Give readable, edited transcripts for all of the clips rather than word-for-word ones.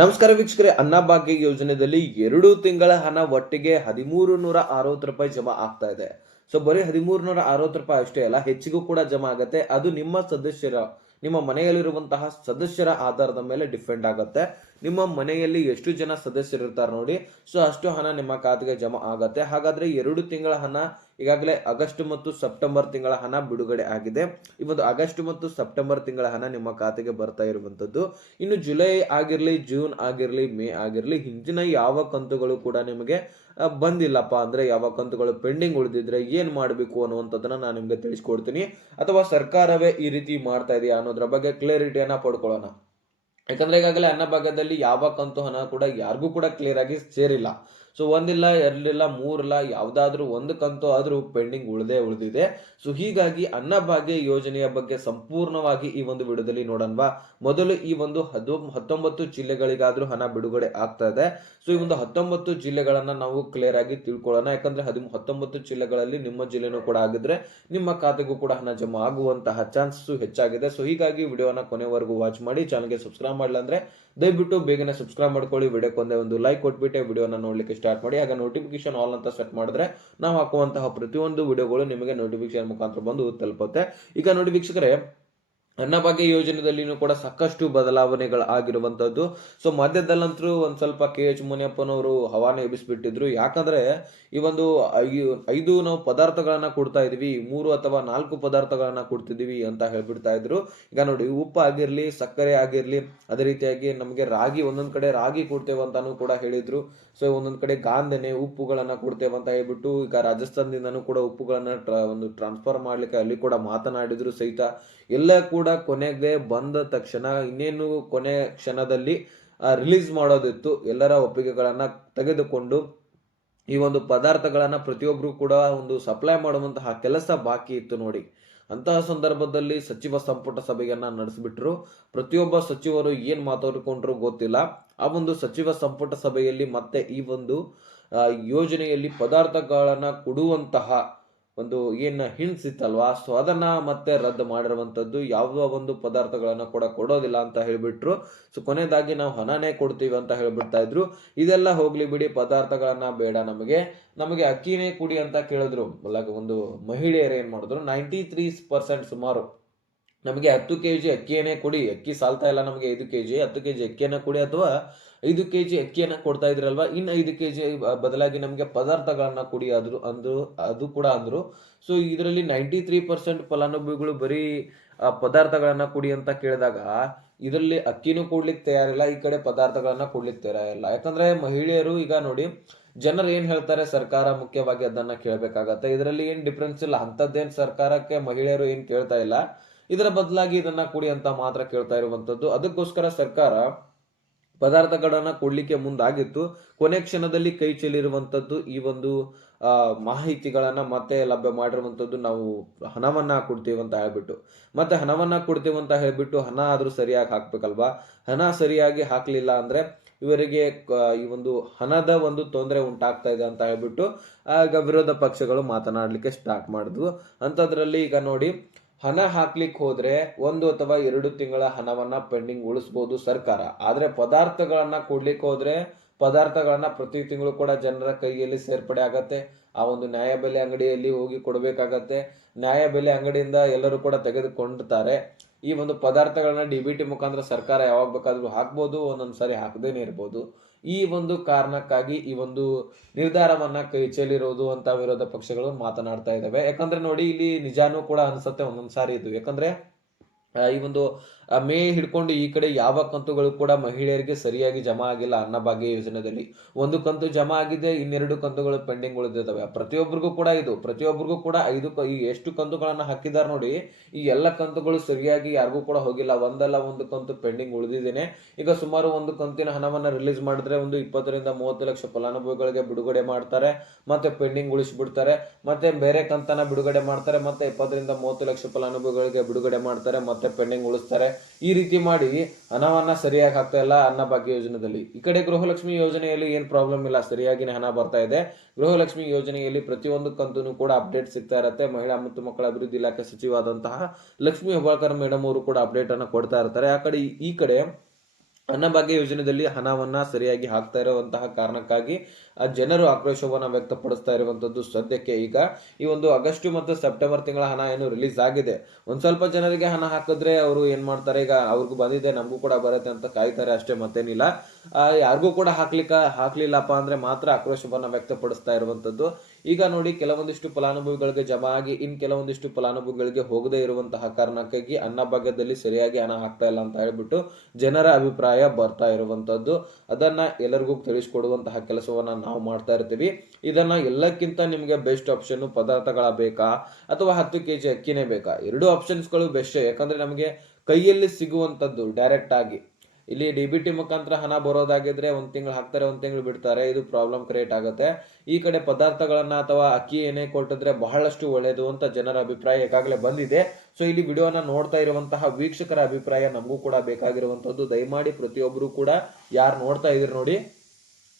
ನಮಸ್ಕಾರ ವೀಕ್ಷಕರೇ, ಅನ್ನಭಾಗ್ಯ ಯೋಜನೆಯಲ್ಲಿ 2 ತಿಂಗಳ ಹಣ ಒಟ್ಟಿಗೆ 1360 ರೂಪಾಯಿ ಜಮಾ ಆಗ್ತಾ ಇದೆ. ಸೊ ಬರೀ 1360 ರೂಪಾಯಿ ಅಷ್ಟೇ ಅಲ್ಲ, ಹೆಚ್ಚಿಗೂ ಕೂಡ ಜಮಾ ಆಗುತ್ತೆ. ಅದು ನಿಮ್ಮ ಮನೆಯಲ್ಲಿರುವಂತಹ ಸದಸ್ಯರ ಆಧಾರದ ಮೇಲೆ ಡಿಪೆಂಡ್ ಆಗುತ್ತೆ. ನಿಮ್ಮ ಮನೆಯಲ್ಲಿ ಎಷ್ಟು ಜನ ಸದಸ್ಯರು ಇರ್ತಾರೆ ನೋಡಿ, ಸೊ ಅಷ್ಟು ಹಣ ನಿಮ್ಮ ಖಾತೆಗೆ ಜಮಾ ಆಗತ್ತೆ. ಹಾಗಾದ್ರೆ 2 ತಿಂಗಳ ಹಣ ಈಗಾಗಲೇ ಆಗಸ್ಟ್ ಮತ್ತು ಸೆಪ್ಟೆಂಬರ್ ತಿಂಗಳ ಹಣ ಬಿಡುಗಡೆ ಆಗಿದೆ. ಈ ಒಂದು ಆಗಸ್ಟ್ ಮತ್ತು ಸೆಪ್ಟೆಂಬರ್ ತಿಂಗಳ ಹಣ ನಿಮ್ಮ ಖಾತೆಗೆ ಬರ್ತಾ ಇರುವಂತದ್ದು. ಇನ್ನು ಜುಲೈ ಆಗಿರ್ಲಿ, ಜೂನ್ ಆಗಿರ್ಲಿ, ಮೇ ಆಗಿರ್ಲಿ, ಹಿಂದಿನ ಯಾವ ಕಂತುಗಳು ಕೂಡ ನಿಮಗೆ ಬಂದಿಲ್ಲಪ್ಪ ಅಂದ್ರೆ, ಯಾವ ಕಂತುಗಳು ಪೆಂಡಿಂಗ್ ಉಳಿದಿದ್ರೆ ಏನ್ ಮಾಡಬೇಕು ಅನ್ನುವಂಥದ್ದನ್ನ ನಾನು ನಿಮ್ಗೆ ತಿಳಿಸ್ಕೊಡ್ತೀನಿ. ಅಥವಾ ಸರ್ಕಾರವೇ ಈ ರೀತಿ ಮಾಡ್ತಾ ಇದೆಯಾ ಅನ್ನೋದ್ರ ಬಗ್ಗೆ ಕ್ಲಾರಿಟಿಯನ್ನ ಪಡ್ಕೊಳ್ಳೋಣ. ಯಾಕಂದ್ರೆ ಈಗಾಗಲೇ ಅನ್ನಭಾಗ್ಯದಲ್ಲಿ ಯಾವ ಕಂತು ಹಣ ಕೂಡ ಯಾರಿಗೂ ಕೂಡ ಕ್ಲಿಯರ್ ಆಗಿ ಸೇರಿಲ್ಲ. ಸೊ ಒಂದಿಲ್ಲ, ಎರಡಿಲ್ಲ, ಮೂರಿಲ್ಲ, ಯಾವ್ದಾದ್ರು ಒಂದು ಕಂತು ಆದ್ರೂ ಪೆಂಡಿಂಗ್ ಉಳಿದಿದೆ. ಸೊ ಹೀಗಾಗಿ ಅನ್ನಭಾಗ್ಯ ಯೋಜನೆಯ ಬಗ್ಗೆ ಸಂಪೂರ್ಣವಾಗಿ ಈ ಒಂದು ವಿಡಿಯೋದಲ್ಲಿ ನೋಡೋಣವಾ. ಮೊದಲು ಈ ಒಂದು 19 ಜಿಲ್ಲೆಗಳಿಗಾದ್ರೂ ಹಣ ಬಿಡುಗಡೆ ಆಗ್ತಾ ಇದೆ. ಸೊ ಈ ಒಂದು 19 ಜಿಲ್ಲೆಗಳನ್ನ ನಾವು ಕ್ಲಿಯರ್ ಆಗಿ ತಿಳ್ಕೊಳ್ಳೋಣ. ಯಾಕಂದ್ರೆ 19 ಜಿಲ್ಲೆಗಳಲ್ಲಿ ನಿಮ್ಮ ಜಿಲ್ಲೆನೂ ಕೂಡ ಆಗಿದ್ರೆ ನಿಮ್ಮ ಖಾತೆಗೂ ಕೂಡ ಹಣ ಜಮಾ ಆಗುವಂತಹ ಚಾನ್ಸಸ್ ಹೆಚ್ಚಾಗಿದೆ. ಸೊ ಹೀಗಾಗಿ ವಿಡಿಯೋನ ಕೊನೆವರೆಗೂ ವಾಚ್ ಮಾಡಿ. ಚಾನಲ್ಗೆ ಸಬ್ಸ್ಕ್ರೈಬ್ ಮಾಡಿಲ್ಲ ಅಂದ್ರೆ ದಯವಿಟ್ಟು ಬೇಗನೆ ಸಬ್ಸ್ಕ್ರೈಬ್ ಮಾಡ್ಕೊಳ್ಳಿ. ವಿಡಿಯೋಕ್ಕೊಂದೇ ಒಂದು ಲೈಕ್ ಕೊಟ್ಬಿಟ್ಟೆ ವಿಡಿಯೋನ ನೋಡ್ಲಿಕ್ಕೆ ಸ್ಟಾರ್ಟ್ ಮಾಡಿ. ಹಾಗೆ ನೋಟಿಫಿಕೇಶನ್ ಆಲ್ ಅಂತ ಸೆಟ್ ಮಾಡಿದ್ರೆ ನಾವು ಹಾಕುವಂತಹ ಪ್ರತಿಯೊಂದು ವಿಡಿಯೋಗಳು ನಿಮಗೆ ನೋಟಿಫಿಕೇಶನ್ ಮುಖಾಂತರ ಬಂದು ತಲುಪುತ್ತೆ. ಈಗ ನೋಡಿ ವೀಕ್ಷಕರೇ, ಅನ್ನಭಾಗ್ಯ ಯೋಜನೆಯಲ್ಲಿನೂ ಕೂಡ ಸಾಕಷ್ಟು ಬದಲಾವಣೆಗಳು ಆಗಿರುವಂತದ್ದು. ಸೊ ಮಧ್ಯದಲ್ಲಂತರೂ ಒಂದ್ ಸ್ವಲ್ಪ KH ಮುನಿಯಪ್ಪನವರು ಹವಾನ ಎಬ್ಬಿಸ್ಬಿಟ್ಟಿದ್ರು. ಯಾಕಂದ್ರೆ ಈ ಒಂದು 5 ನಾವು ಪದಾರ್ಥಗಳನ್ನ ಕೊಡ್ತಾ ಇದೀವಿ, 3 ಅಥವಾ 4 ಪದಾರ್ಥಗಳನ್ನ ಕೊಡ್ತಿದೀವಿ ಅಂತ ಹೇಳ್ಬಿಡ್ತಾ ಇದ್ರು. ಈಗ ನೋಡಿ, ಉಪ್ಪು ಆಗಿರ್ಲಿ, ಸಕ್ಕರೆ ಆಗಿರ್ಲಿ, ಅದೇ ರೀತಿಯಾಗಿ ನಮಗೆ ರಾಗಿ, ಒಂದೊಂದ್ ಕಡೆ ರಾಗಿ ಕೊಡ್ತೇವೆ ಅಂತಾನು ಕೂಡ ಹೇಳಿದ್ರು. ಸೊ ಒಂದೊಂದ್ ಕಡೆ ಗಾಂಧೆನೆ ಉಪ್ಪುಗಳನ್ನ ಕೊಡ್ತೇವೆ ಅಂತ ಹೇಳ್ಬಿಟ್ಟು, ಈಗ ರಾಜಸ್ಥಾನದಿಂದನೂ ಕೂಡ ಉಪ್ಪುಗಳನ್ನ ಒಂದು ಟ್ರಾನ್ಸ್ಫರ್ ಮಾಡ್ಲಿಕ್ಕೆ ಅಲ್ಲಿ ಕೂಡ ಮಾತನಾಡಿದ್ರು ಸಹಿತ. ಎಲ್ಲ ಕೂಡ ಕೊನೆಗೆ ಬಂದ ತಕ್ಷಣ ಇನ್ನೇನು ಕೊನೆ ಕ್ಷಣದಲ್ಲಿ ರಿಲೀಸ್ ಮಾಡೋದಿತ್ತು. ಎಲ್ಲರ ಒಪ್ಪಿಗೆಗಳನ್ನ ತೆಗೆದುಕೊಂಡು ಈ ಒಂದು ಪದಾರ್ಥಗಳನ್ನ ಪ್ರತಿಯೊಬ್ರು ಕೂಡ ಒಂದು ಸಪ್ಲೈ ಮಾಡುವಂತಹ ಕೆಲಸ ಬಾಕಿ ಇತ್ತು ನೋಡಿ. ಅಂತಹ ಸಂದರ್ಭದಲ್ಲಿ ಸಚಿವ ಸಂಪುಟ ಸಭೆಯನ್ನ ನಡೆಸಿಬಿಟ್ರು. ಪ್ರತಿಯೊಬ್ಬ ಸಚಿವರು ಏನ್ ಮಾತಾಡಿಕೊಂಡ್ರು ಗೊತ್ತಿಲ್ಲ. ಆ ಒಂದು ಸಚಿವ ಸಂಪುಟ ಸಭೆಯಲ್ಲಿ ಮತ್ತೆ ಈ ಒಂದು ಯೋಜನೆಯಲ್ಲಿ ಪದಾರ್ಥಗಳನ್ನ ಕೊಡುವಂತಹ ಒಂದು ಏನ್ ಹಿಂಟ್ಸ್ ಇತ್ತಲ್ವಾ, ಸೊ ಅದನ್ನ ಮತ್ತೆ ರದ್ದು ಮಾಡಿರುವಂತದ್ದು. ಯಾವ ಒಂದು ಪದಾರ್ಥಗಳನ್ನ ಕೂಡ ಕೊಡೋದಿಲ್ಲ ಅಂತ ಹೇಳ್ಬಿಟ್ರು. ಸೊ ಕೊನೆಯದಾಗಿ ನಾವು ಹಣನೇ ಕೊಡ್ತೀವಿ ಅಂತ ಹೇಳ್ಬಿಡ್ತಾ ಇದ್ರು. ಇದೆಲ್ಲ ಹೋಗ್ಲಿ ಬಿಡಿ, ಪದಾರ್ಥಗಳನ್ನ ಬೇಡ, ನಮಗೆ ಅಕ್ಕಿನೇ ಕುಡಿ ಅಂತ ಕೇಳಿದ್ರು. ಒಂದು ಮಹಿಳೆಯರು ಏನ್ ಮಾಡಿದ್ರು, 93% ಸುಮಾರು ನಮಗೆ 10 kg ಅಕ್ಕಿಯನ್ನೇ ಕೊಡಿ, ಅಕ್ಕಿ ಸಾಲ್ತಾ ಇಲ್ಲ ನಮಗೆ, 5 kg 10 kg ಅಕ್ಕಿಯನ್ನ ಕೊಡಿ, ಅಥವಾ 5 kg ಅಕ್ಕಿಯನ್ನ ಕೊಡ್ತಾ ಇದ್ರಲ್ವಾ, ಇನ್ನು 5 kg ಬದಲಾಗಿ ನಮಗೆ ಪದಾರ್ಥಗಳನ್ನ ಕೊಡಿ ಅದು ಕೂಡ ಅಂದ್ರು. ಸೊ ಇದರಲ್ಲಿ 93% ಫಲಾನುಭವಿಗಳು ಬರೀ ಪದಾರ್ಥಗಳನ್ನ ಕೊಡಿ ಅಂತ ಕೇಳಿದಾಗ, ಇದರಲ್ಲಿ ಅಕ್ಕಿನೂ ಕೊಡ್ಲಿಕ್ಕೆ ತಯಾರಿಲ್ಲ, ಈ ಕಡೆ ಪದಾರ್ಥಗಳನ್ನ ಕೊಡ್ಲಿಕ್ಕೆ ತಯಾರಿಲ್ಲ. ಯಾಕಂದ್ರೆ ಮಹಿಳೆಯರು, ಈಗ ನೋಡಿ, ಜನರು ಏನ್ ಹೇಳ್ತಾರೆ ಸರ್ಕಾರ ಮುಖ್ಯವಾಗಿ ಅದನ್ನ ಕೇಳಬೇಕಾಗತ್ತೆ. ಇದರಲ್ಲಿ ಏನ್ ಡಿಫ್ರೆನ್ಸ್ ಇಲ್ಲ, ಅಂತದ್ದೇನ್ ಸರ್ಕಾರಕ್ಕೆ ಮಹಿಳೆಯರು ಏನ್ ಕೇಳ್ತಾ ಇಲ್ಲ. ಇದರ ಬದಲಾಗಿ ಇದನ್ನ ಕೊಡಿ ಅಂತ ಮಾತ್ರ ಕೇಳ್ತಾ ಇರುವಂತದ್ದು. ಅದಕ್ಕೋಸ್ಕರ ಸರ್ಕಾರ ಪದಾರ್ಥಗಳನ್ನ ಕೊಡ್ಲಿಕ್ಕೆ ಮುಂದಾಗಿತ್ತು. ಕೊನೆ ಕ್ಷಣದಲ್ಲಿ ಕೈ ಚೆಲ್ಲಿರುವಂತದ್ದು ಈ ಒಂದು ಮಾಹಿತಿಗಳನ್ನ ಮತ್ತೆ ಲಭ್ಯ ಮಾಡಿರುವಂತದ್ದು. ನಾವು ಹಣವನ್ನ ಕೊಡ್ತೀವಿ ಅಂತ ಹೇಳ್ಬಿಟ್ಟು, ಮತ್ತೆ ಹಣವನ್ನ ಕೊಡ್ತೀವಿ ಅಂತ ಹೇಳ್ಬಿಟ್ಟು ಹಣ ಆದ್ರೂ ಸರಿಯಾಗಿ ಹಾಕ್ಬೇಕಲ್ವಾ. ಹಣ ಸರಿಯಾಗಿ ಹಾಕ್ಲಿಲ್ಲ ಅಂದ್ರೆ ಇವರಿಗೆ ಈ ಒಂದು ಹಣದ ಒಂದು ತೊಂದರೆ ಉಂಟಾಗ್ತಾ ಇದೆ ಅಂತ ಹೇಳ್ಬಿಟ್ಟು ಈಗ ವಿರೋಧ ಪಕ್ಷಗಳು ಮಾತನಾಡ್ಲಿಕ್ಕೆ ಸ್ಟಾರ್ಟ್ ಮಾಡಿದ್ವು. ಅಂತದ್ರಲ್ಲಿ ಈಗ ನೋಡಿ, ಹಣ ಹಾಕ್ಲಿಕ್ಕೆ ಹೋದ್ರೆ 1 ಅಥವಾ 2 ತಿಂಗಳ ಹಣವನ್ನ ಪೆಂಡಿಂಗ್ ಉಳಿಸಬಹುದು ಸರ್ಕಾರ. ಆದ್ರೆ ಪದಾರ್ಥಗಳನ್ನ ಕೊಡ್ಲಿಕ್ಕೆ ಹೋದ್ರೆ ಪದಾರ್ಥಗಳನ್ನ ಪ್ರತಿ ತಿಂಗಳು ಕೂಡ ಜನರ ಕೈಯಲ್ಲಿ ಸೇರ್ಪಡೆ ಆಗತ್ತೆ. ಆ ಒಂದು ನ್ಯಾಯಬೆಲೆ ಅಂಗಡಿಯಲ್ಲಿ ಹೋಗಿ ಕೊಡ್ಬೇಕಾಗತ್ತೆ. ನ್ಯಾಯಬೆಲೆ ಅಂಗಡಿಯಿಂದ ಎಲ್ಲರೂ ಕೂಡ ತೆಗೆದುಕೊಂಡಿರ್ತಾರೆ. ಈ ಒಂದು ಪದಾರ್ಥಗಳನ್ನ DBT ಮುಖಾಂತರ ಸರ್ಕಾರ ಯಾವಾಗ ಬೇಕಾದ್ರೂ ಹಾಕ್ಬೋದು, ಒಂದೊಂದ್ಸಾರಿ ಹಾಕದೇನೆ ಇರ್ಬೋದು. ಈ ಒಂದು ಕಾರಣಕ್ಕಾಗಿ ಈ ಒಂದು ನಿರ್ಧಾರವನ್ನ ಕೈ ಚೆಲ್ಲಿರೋದು ಅಂತ ವಿರೋಧ ಪಕ್ಷಗಳು ಮಾತನಾಡ್ತಾ ಇದ್ದಾವೆ. ಯಾಕಂದ್ರೆ ನೋಡಿ, ಇಲ್ಲಿ ನಿಜಾನೂ ಕೂಡ ಅನ್ಸುತ್ತೆ ಒಂದೊಂದ್ಸಾರಿ ಇದು. ಯಾಕಂದ್ರೆ ಈ ಒಂದು ಮೇ ಹಿಡ್ಕೊಂಡು ಈ ಕಡೆ ಯಾವ ಕಂತುಗಳು ಕೂಡ ಮಹಿಳೆಯರಿಗೆ ಸರಿಯಾಗಿ ಜಮಾ ಆಗಿಲ್ಲ. ಅನ್ನಭಾಗ್ಯ ಯೋಜನೆಯಲ್ಲಿ ಒಂದು ಕಂತು ಜಮಾ ಆಗಿದೆ, ಇನ್ನೆರಡು ಕಂತುಗಳು ಪೆಂಡಿಂಗ್ ಉಳಿದಿದ್ದಾವೆ. ಪ್ರತಿಯೊಬ್ಬರಿಗೂ ಕೂಡ ಈ ಎಷ್ಟು ಕಂತುಗಳನ್ನ ಹಾಕಿದಾರೆ ನೋಡಿ, ಈ ಎಲ್ಲ ಕಂತುಗಳು ಸರಿಯಾಗಿ ಯಾರಿಗೂ ಕೂಡ ಹೋಗಿಲ್ಲ. ಒಂದಲ್ಲ ಒಂದು ಕಂತು ಪೆಂಡಿಂಗ್ ಉಳಿದಿದ್ದೇನೆ. ಈಗ ಸುಮಾರು ಒಂದು ಕಂತಿನ ಹಣವನ್ನ ರಿಲೀಸ್ ಮಾಡಿದ್ರೆ ಒಂದು 20 ರಿಂದ 30 ಲಕ್ಷ ಫಲಾನುಭವಿಗಳಿಗೆ ಬಿಡುಗಡೆ ಮಾಡ್ತಾರೆ, ಮತ್ತೆ ಪೆಂಡಿಂಗ್ ಉಳಿಸ್ಬಿಡ್ತಾರೆ. ಮತ್ತೆ ಬೇರೆ ಕಂತನ ಬಿಡುಗಡೆ ಮಾಡ್ತಾರೆ, ಮತ್ತೆ 20 ರಿಂದ 30 ಲಕ್ಷ ಫಲಾನುಭವಿಗಳಿಗೆ ಬಿಡುಗಡೆ ಮಾಡ್ತಾರೆ, ಮತ್ತೆ ಪೆಂಡಿಂಗ್ ಉಳಿಸ್ತಾರೆ. ಈ ರೀತಿ ಮಾಡಿ ಹಣವನ್ನ ಸರಿಯಾಗಿ ಹಾಕ್ತಾ ಇಲ್ಲ ಅನ್ನಭಾಗ್ಯ ಯೋಜನೆಯಲ್ಲಿ. ಈ ಕಡೆ ಗೃಹಲಕ್ಷ್ಮಿ ಯೋಜನೆಯಲ್ಲಿ ಏನ್ ಪ್ರಾಬ್ಲಮ್ ಇಲ್ಲ, ಸರಿಯಾಗಿ ಹಣ ಬರ್ತಾ ಇದೆ. ಗೃಹಲಕ್ಷ್ಮಿ ಯೋಜನೆಯಲ್ಲಿ ಪ್ರತಿಯೊಂದು ಕಂತುನು ಕೂಡ ಅಪ್ಡೇಟ್ ಸಿಗ್ತಾ ಇರುತ್ತೆ. ಮಹಿಳಾ ಮತ್ತು ಮಕ್ಕಳ ಅಭಿವೃದ್ಧಿ ಇಲಾಖೆ ಸಚಿವಾದಂತಹ ಲಕ್ಷ್ಮಿ ಹೆಬ್ಬಾಳ್ಕರ್ ಮೇಡಮ್ ಅವರು ಕೂಡ ಅಪ್ಡೇಟ್ ಅನ್ನ ಕೊಡ್ತಾ ಇರ್ತಾರೆ. ಈ ಕಡೆ ಅನ್ನಭಾಗ್ಯ ಯೋಜನೆಯಲ್ಲಿ ಹಣವನ್ನ ಸರಿಯಾಗಿ ಹಾಕ್ತಾ ಇರುವಂತಹ ಕಾರಣಕ್ಕಾಗಿ ಜನರು ಆಕ್ರೋಶವನ್ನ ವ್ಯಕ್ತಪಡಿಸ್ತಾ ಇರುವಂತದ್ದು ಸದ್ಯಕ್ಕೆ. ಈಗ ಈ ಒಂದು ಆಗಸ್ಟ್ ಮತ್ತು ಸೆಪ್ಟೆಂಬರ್ ತಿಂಗಳ ಹಣ ಏನು ರಿಲೀಸ್ ಆಗಿದೆ, ಒಂದ್ ಸ್ವಲ್ಪ ಜನರಿಗೆ ಹಣ ಹಾಕಿದ್ರೆ ಅವರು ಏನ್ ಮಾಡ್ತಾರೆ, ಈಗ ಅವ್ರಿಗೂ ಬಂದಿದೆ ನಮಗೂ ಕೂಡ ಬರುತ್ತೆ ಅಂತ ಕಾಯ್ತಾರೆ ಅಷ್ಟೇ, ಮತ್ತೇನಿಲ್ಲ. ಯಾರಿಗೂ ಕೂಡ ಹಾಕ್ಲಿಲ್ಲಪ್ಪ ಅಂದ್ರೆ ಮಾತ್ರ ಆಕ್ರೋಶವನ್ನ ವ್ಯಕ್ತಪಡಿಸ್ತಾ ಇರುವಂತದ್ದು. ಈಗ ನೋಡಿ, ಕೆಲವೊಂದಿಷ್ಟು ಫಲಾನುಭವಿಗಳಿಗೆ ಜಮಾ ಆಗಿ ಕೆಲವೊಂದಿಷ್ಟು ಫಲಾನುಭವಿಗಳಿಗೆ ಹೋಗದೇ ಇರುವಂತಹ ಕಾರಣಕ್ಕಾಗಿ ಅನ್ನಭಾಗ್ಯದಲ್ಲಿ ಸರಿಯಾಗಿ ಹಣ ಹಾಕ್ತಾ ಇಲ್ಲ ಅಂತ ಹೇಳ್ಬಿಟ್ಟು ಜನರ ಅಭಿಪ್ರಾಯ ಬರ್ತಾ ಇರುವಂತದ್ದು. ಅದನ್ನ ಎಲ್ಲರಿಗೂ ತಿಳಿಸ್ಕೊಡುವಂತಹ ಕೆಲಸವನ್ನ ನಾವು ಮಾಡ್ತಾ ಇರ್ತೀವಿ. ಇದನ್ನ ಎಲ್ಲಕ್ಕಿಂತ ನಿಮ್ಗೆ ಬೆಸ್ಟ್ ಆಪ್ಷನ್ ಪದಾರ್ಥಗಳ ಬೇಕಾ ಅಥವಾ 10 kg ಅಕ್ಕಿನೇ ಬೇಕಾ? ಎರಡು ಆಪ್ಷನ್ಸ್ಗಳು ಬೆಸ್ಟ್. ಯಾಕಂದ್ರೆ ನಮಗೆ ಕೈಯಲ್ಲಿ ಸಿಗುವಂತದ್ದು ಡೈರೆಕ್ಟ್ ಆಗಿ. ಇಲ್ಲಿ DBT ಮುಖಾಂತರ ಹಣ ಬರೋದಾಗಿದ್ರೆ ಒಂದ್ ತಿಂಗಳು ಹಾಕ್ತಾರೆ, ಒಂದ್ ತಿಂಗಳು ಬಿಡ್ತಾರೆ, ಇದು ಪ್ರಾಬ್ಲಮ್ ಕ್ರಿಯೇಟ್ ಆಗುತ್ತೆ. ಈ ಕಡೆ ಪದಾರ್ಥಗಳನ್ನ ಅಥವಾ ಅಕ್ಕಿ ಏನೇ ಕೊಟ್ಟಿದ್ರೆ ಬಹಳಷ್ಟು ಒಳ್ಳೇದು ಅಂತ ಜನರ ಅಭಿಪ್ರಾಯ ಈಗಾಗಲೇ ಬಂದಿದೆ. ಸೊ ಇಲ್ಲಿ ವಿಡಿಯೋನ ನೋಡ್ತಾ ಇರುವಂತಹ ವೀಕ್ಷಕರ ಅಭಿಪ್ರಾಯ ನಮಗೂ ಕೂಡ ಬೇಕಾಗಿರುವಂತದ್ದು. ದಯಮಾಡಿ ಪ್ರತಿಯೊಬ್ಬರು ಕೂಡ ಯಾರು ನೋಡ್ತಾ ಇದ್ರಿ ನೋಡಿ,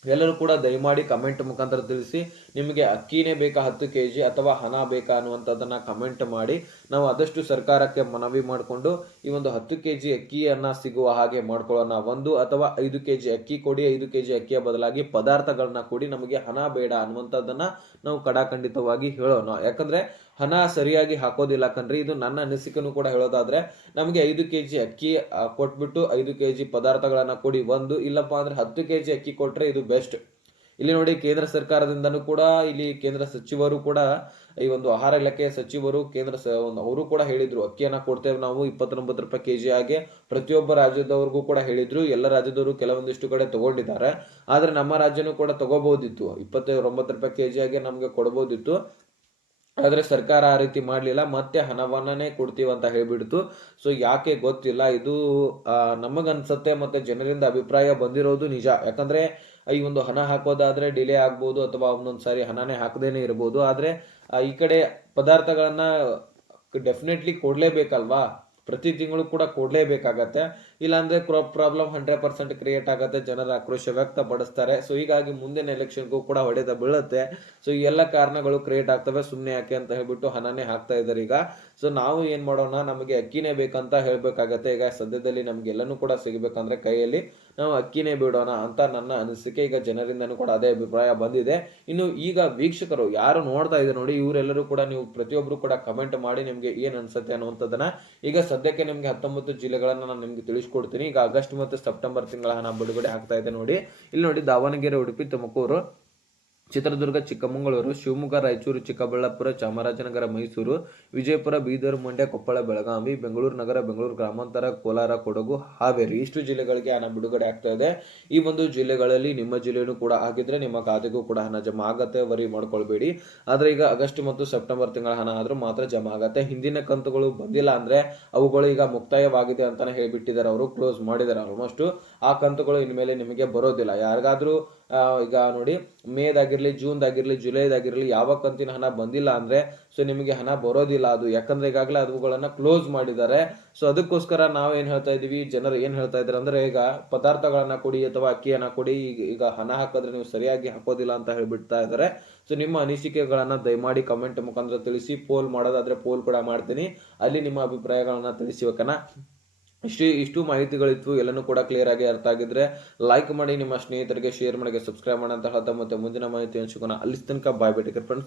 ಎಲ್ಲರೂ ಕೂಡ ದಯಮಾಡಿ ಕಮೆಂಟ್ ಮುಖಾಂತರ ತಿಳಿಸಿ, ನಿಮಗೆ ಅಕ್ಕಿನೇ ಬೇಕಾ 10 kg ಅಥವಾ ಹಣ ಬೇಕಾ ಅನ್ನುವಂಥದ್ದನ್ನ ಕಮೆಂಟ್ ಮಾಡಿ. ನಾವು ಆದಷ್ಟು ಸರ್ಕಾರಕ್ಕೆ ಮನವಿ ಮಾಡಿಕೊಂಡು ಈ ಒಂದು 10 kg ಅಕ್ಕಿಯನ್ನ ಸಿಗುವ ಹಾಗೆ ಮಾಡ್ಕೊಳ್ಳೋಣ. 1 ಅಥವಾ 5 kg ಅಕ್ಕಿ ಕೊಡಿ, 5 kg ಅಕ್ಕಿಯ ಬದಲಾಗಿ ಪದಾರ್ಥಗಳನ್ನ ಕೊಡಿ, ನಮಗೆ ಹಣ ಬೇಡ ಅನ್ನುವಂಥದ್ದನ್ನ ನಾವು ಕಡಾಖಂಡಿತವಾಗಿ ಹೇಳೋಣ. ಯಾಕಂದ್ರೆ ಹಣ ಸರಿಯಾಗಿ ಹಾಕೋದಿಲ್ಲ ಕಣ್ರಿ. ಇದು ನನ್ನ ಅನಿಸಿಕೆನೂ ಕೂಡ ಹೇಳೋದಾದ್ರೆ, ನಮಗೆ 5 kg ಅಕ್ಕಿ ಕೊಟ್ಬಿಟ್ಟು 5 kg ಪದಾರ್ಥಗಳನ್ನ ಕೊಡಿ, ಒಂದು ಇಲ್ಲಪ್ಪ ಅಂದ್ರೆ 10 kg ಅಕ್ಕಿ ಕೊಟ್ರೆ ಇದು ಬೆಸ್ಟ್. ಇಲ್ಲಿ ನೋಡಿ, ಕೇಂದ್ರ ಸರ್ಕಾರದಿಂದನೂ ಕೂಡ ಇಲ್ಲಿ ಕೇಂದ್ರ ಸಚಿವರು ಕೂಡ, ಈ ಒಂದು ಆಹಾರ ಇಲಾಖೆಯ ಸಚಿವರು ಅವರು ಕೂಡ ಹೇಳಿದ್ರು, ಅಕ್ಕಿಯನ್ನ ಕೊಡ್ತೇವೆ ನಾವು 29 ರೂಪಾಯಿ kg ಆಗಿ. ಪ್ರತಿಯೊಬ್ಬ ರಾಜ್ಯದವ್ರಿಗೂ ಕೂಡ ಹೇಳಿದ್ರು. ಎಲ್ಲ ರಾಜ್ಯದವರು ಕೆಲವೊಂದಿಷ್ಟು ಕಡೆ ತಗೊಂಡಿದ್ದಾರೆ, ಆದ್ರೆ ನಮ್ಮ ರಾಜ್ಯನೂ ಕೂಡ ತಗೋಬಹುದಿತ್ತು. 29 ರೂಪಾಯಿ kg ಆಗಿ ನಮ್ಗೆ ಕೊಡಬಹುದಿತ್ತು. ಆದ್ರೆ ಸರ್ಕಾರ ಆ ರೀತಿ ಮಾಡ್ಲಿಲ್ಲ, ಮತ್ತೆ ಹಣವನ್ನೇ ಕೊಡ್ತೀವಿ ಅಂತ ಹೇಳ್ಬಿಡ್ತು. ಸೊ ಯಾಕೆ ಗೊತ್ತಿಲ್ಲ. ಇದು ನಮಗನ್ಸತ್ತೆ ಮತ್ತೆ ಜನರಿಂದ ಅಭಿಪ್ರಾಯ ಬಂದಿರೋದು ನಿಜ. ಯಾಕಂದ್ರೆ ಈ ಒಂದು ಹಣ ಹಾಕೋದಾದ್ರೆ ಡಿಲೇ ಆಗ್ಬೋದು ಅಥವಾ ಒಂದೊಂದ್ಸಾರಿ ಹಣನೇ ಹಾಕದೇನೆ ಇರ್ಬೋದು. ಆದ್ರೆ ಈ ಕಡೆ ಪದಾರ್ಥಗಳನ್ನ ಡೆಫಿನೆಟ್ಲಿ ಕೊಡ್ಲೇಬೇಕಲ್ವಾ, ಪ್ರತಿ ತಿಂಗಳು ಕೂಡ ಕೊಡ್ಲೇಬೇಕಾಗತ್ತೆ. ಇಲ್ಲಾಂದ್ರೆ ಪ್ರಾಬ್ಲಮ್ 100% ಕ್ರಿಯೇಟ್ ಆಗುತ್ತೆ, ಜನರ ಆಕ್ರೋಶ ವ್ಯಕ್ತಪಡಿಸ್ತಾರೆ. ಸೊ ಹೀಗಾಗಿ ಮುಂದಿನ ಎಲೆಕ್ಷನ್ಗೂ ಕೂಡ ಹೊಡೆತ ಬೀಳುತ್ತೆ. ಸೊ ಈ ಎಲ್ಲ ಕಾರಣಗಳು ಕ್ರಿಯೇಟ್ ಆಗ್ತವೆ, ಸುಮ್ಮನೆ ಯಾಕೆ ಅಂತ ಹೇಳ್ಬಿಟ್ಟು ಹಣನೇ ಹಾಕ್ತಾ ಇದ್ದಾರೆ ಈಗ. ಸೊ ನಾವು ಏನ್ ಮಾಡೋಣ, ನಮಗೆ ಅಕ್ಕಿನೇ ಬೇಕಂತ ಹೇಳ್ಬೇಕಾಗತ್ತೆ. ಈಗ ಸದ್ಯದಲ್ಲಿ ನಮ್ಗೆ ಎಲ್ಲನೂ ಕೂಡ ಸಿಗಬೇಕಂದ್ರೆ ಕೈಯಲ್ಲಿ ನಾವು ಅಕ್ಕಿನೇ ಬಿಡೋಣ ಅಂತ ನನ್ನ ಅನಿಸಿಕೆ. ಈಗ ಜನರಿಂದನೂ ಕೂಡ ಅದೇ ಅಭಿಪ್ರಾಯ ಬಂದಿದೆ. ಇನ್ನು ಈಗ ವೀಕ್ಷಕರು ಯಾರು ನೋಡ್ತಾ ಇದ್ದಾರೆ ನೋಡಿ, ಇವರೆಲ್ಲರೂ ಕೂಡ ನೀವು ಪ್ರತಿಯೊಬ್ರು ಕೂಡ ಕಮೆಂಟ್ ಮಾಡಿ ನಿಮ್ಗೆ ಏನ್ ಅನ್ಸುತ್ತೆ ಅನ್ನುವಂಥದ್ದನ್ನ. ಈಗ ಸದ್ಯಕ್ಕೆ ನಿಮ್ಗೆ 19 ಜಿಲ್ಲೆಗಳನ್ನ ನಾನು ನಿಮ್ಗೆ ತಿಳಿಸ್ಕೊಡ್ತೀನಿ. ಈಗ ಆಗಸ್ಟ್ ಮತ್ತು ಸೆಪ್ಟೆಂಬರ್ ತಿಂಗಳ ಹಣ ಬಿಡುಗಡೆ ಆಗ್ತಾ ಇದೆ ನೋಡಿ. ಇಲ್ಲಿ ನೋಡಿ, ದಾವಣಗೆರೆ, ಉಡುಪಿ, ತುಮಕೂರು, ಚಿತ್ರದುರ್ಗ, ಚಿಕ್ಕಮಗಳೂರು, ಶಿವಮೊಗ್ಗ, ರಾಯಚೂರು, ಚಿಕ್ಕಬಳ್ಳಾಪುರ, ಚಾಮರಾಜನಗರ, ಮೈಸೂರು, ವಿಜಯಪುರ, ಬೀದರ್, ಮಂಡ್ಯ, ಕೊಪ್ಪಳ, ಬೆಳಗಾವಿ, ಬೆಂಗಳೂರು ನಗರ, ಬೆಂಗಳೂರು ಗ್ರಾಮಾಂತರ, ಕೋಲಾರ, ಕೊಡಗು, ಹಾವೇರಿ, ಇಷ್ಟು ಜಿಲ್ಲೆಗಳಿಗೆ ಹಣ ಬಿಡುಗಡೆ ಆಗ್ತಾ ಇದೆ. ಈ ಒಂದು ಜಿಲ್ಲೆಗಳಲ್ಲಿ ನಿಮ್ಮ ಜಿಲ್ಲೆನೂ ಕೂಡ ಆಗಿದ್ರೆ ನಿಮ್ಮ ಖಾತೆಗೂ ಕೂಡ ಹಣ ಜಮಾ ಆಗತ್ತೆ, ವರಿ ಮಾಡ್ಕೊಳ್ಬೇಡಿ. ಆದ್ರೆ ಈಗ ಆಗಸ್ಟ್ ಮತ್ತು ಸೆಪ್ಟೆಂಬರ್ ತಿಂಗಳ ಹಣ ಆದ್ರೂ ಮಾತ್ರ ಜಮಾ ಆಗತ್ತೆ. ಹಿಂದಿನ ಕಂತುಗಳು ಬಂದಿಲ್ಲ ಅಂದ್ರೆ ಅವುಗಳು ಈಗ ಮುಕ್ತಾಯವಾಗಿದೆ ಅಂತಾನೆ ಹೇಳ್ಬಿಟ್ಟಿದ್ದಾರೆ, ಅವರು ಕ್ಲೋಸ್ ಮಾಡಿದ್ದಾರೆ ಆಲ್ಮೋಸ್ಟ್. ಆ ಕಂತುಗಳು ಇನ್ಮೇಲೆ ನಿಮಗೆ ಬರೋದಿಲ್ಲ. ಯಾರಿಗಾದ್ರೂ ಈಗ ನೋಡಿ, ಮೇದಾಗಿರ್ಲಿ, ಜೂನ್ದಾಗಿರ್ಲಿ, ಜುಲೈದಾಗಿರ್ಲಿ ಯಾವ ಕಂತಿನ ಹಣ ಬಂದಿಲ್ಲ ಅಂದ್ರೆ ಸೊ ನಿಮಗೆ ಹಣ ಬರೋದಿಲ್ಲ ಅದು. ಯಾಕಂದ್ರೆ ಈಗಾಗಲೇ ಅವುಗಳನ್ನ ಕ್ಲೋಸ್ ಮಾಡಿದ್ದಾರೆ. ಸೊ ಅದಕ್ಕೋಸ್ಕರ ನಾವ್ ಏನ್ ಹೇಳ್ತಾ ಇದೀವಿ, ಜನರು ಏನ್ ಹೇಳ್ತಾ ಇದಾರೆ ಅಂದ್ರೆ, ಈಗ ಪದಾರ್ಥಗಳನ್ನ ಕೊಡಿ ಅಥವಾ ಅಕ್ಕಿಯನ್ನ ಕೊಡಿ, ಈಗ ಹಣ ಹಾಕಿದ್ರೆ ನೀವು ಸರಿಯಾಗಿ ಹಾಕೋದಿಲ್ಲ ಅಂತ ಹೇಳ್ಬಿಡ್ತಾ ಇದಾರೆ. ಸೊ ನಿಮ್ಮ ಅನಿಸಿಕೆಗಳನ್ನ ದಯಮಾಡಿ ಕಮೆಂಟ್ ಮುಖಾಂತರ ತಿಳಿಸಿ. ಪೋಲ್ ಮಾಡೋದಾದ್ರೆ ಪೋಲ್ ಕೂಡ ಮಾಡ್ತೀನಿ, ಅಲ್ಲಿ ನಿಮ್ಮ ಅಭಿಪ್ರಾಯಗಳನ್ನ ತಿಳಿಸಿ. ಓಕೆನಾ? ಇಷ್ಟು ಮಾಹಿತಿಗಳಿತ್ತು, ಎಲ್ಲನೂ ಕೂಡ ಕ್ಲಿಯರ್ ಆಗಿ ಅರ್ಥ ಆಗಿದ್ರೆ ಲೈಕ್ ಮಾಡಿ, ನಿಮ್ಮ ಸ್ನೇಹಿತರಿಗೆ ಶೇರ್ ಮಾಡಿ, ಸಬ್ಸ್ಕ್ರೈಬ್ ಮಾಡಿ ಅಂತ ಹೇಳ್ತಾ ಮತ್ತೆ ಮುಂದಿನ ಮಾಹಿತಿ ಹಂಚ್ಕೋಣ. ಅಲ್ಲಿ ತನಕ ಬಾಯ್, ಬೇಟೆ ಫ್ರೆಂಡ್ಸ್.